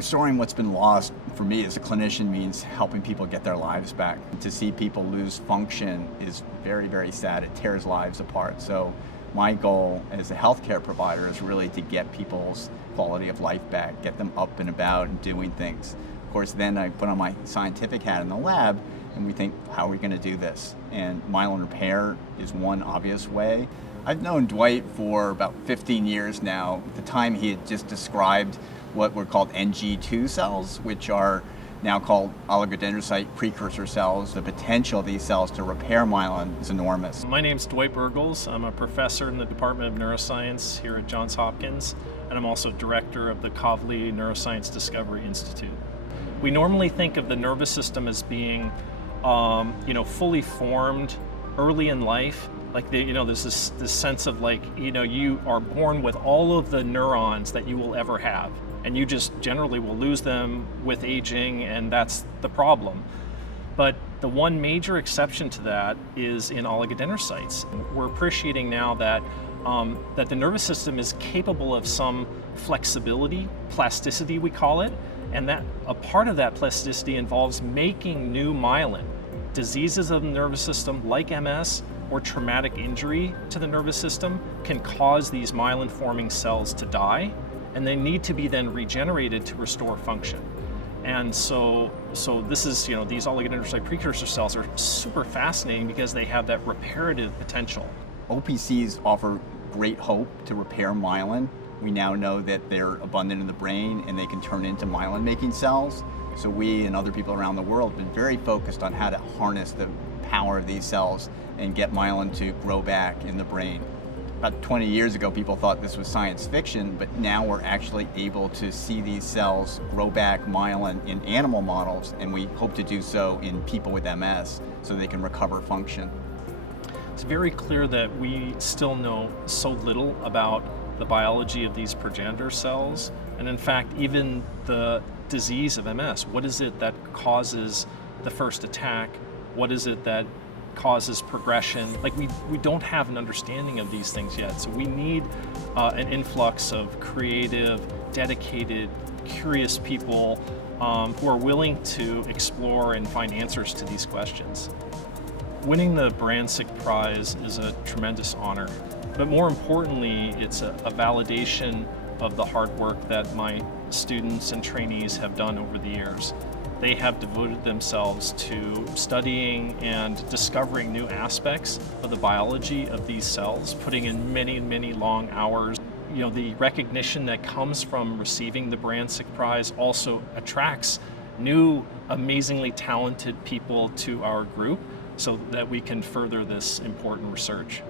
Restoring what's been lost for me as a clinician means helping people get their lives back. To see people lose function is very, very sad. It tears lives apart. So my goal as a healthcare provider is really to get people's quality of life back, get them up and about and doing things. Of course, then I put on my scientific hat in the lab and we think, how are we going to do this? And myelin repair is one obvious way. I've known Dwight for about 15 years now. At the time, he had just described what were called NG2 cells, which are now called oligodendrocyte precursor cells. The potential of these cells to repair myelin is enormous. My name's Dwight Bergles. I'm a professor in the Department of Neuroscience here at Johns Hopkins, and I'm also director of the Kavli Neuroscience Discovery Institute. We normally think of the nervous system as being fully formed early in life. Like there's this sense of you are born with all of the neurons that you will ever have, and you just generally will lose them with aging, and that's the problem. But the one major exception to that is in oligodendrocytes. We're appreciating now that the nervous system is capable of some flexibility, plasticity we call it, and that a part of that plasticity involves making new myelin. Diseases of the nervous system like MS or traumatic injury to the nervous system can cause these myelin-forming cells to die, and they need to be then regenerated to restore function. And so this is, these oligodendrocyte precursor cells are super fascinating because they have that reparative potential. OPCs offer great hope to repair myelin. We now know that they're abundant in the brain and they can turn into myelin-making cells. So we and other people around the world have been very focused on how to harness the power of these cells and get myelin to grow back in the brain. About 20 years ago, people thought this was science fiction, but now we're actually able to see these cells grow back myelin in animal models, and we hope to do so in people with MS so they can recover function. It's very clear that we still know so little about the biology of these progenitor cells, and in fact, even the disease of MS. What is it that causes the first attack? What is it that causes progression? We don't have an understanding of these things yet, so we need an influx of creative, dedicated, curious people who are willing to explore and find answers to these questions. Winning the Barancik Prize is a tremendous honor, but more importantly, it's a validation of the hard work that my students and trainees have done over the years. They have devoted themselves to studying and discovering new aspects of the biology of these cells, putting in many, many long hours. The recognition that comes from receiving the Barancik Prize also attracts new, amazingly talented people to our group so that we can further this important research.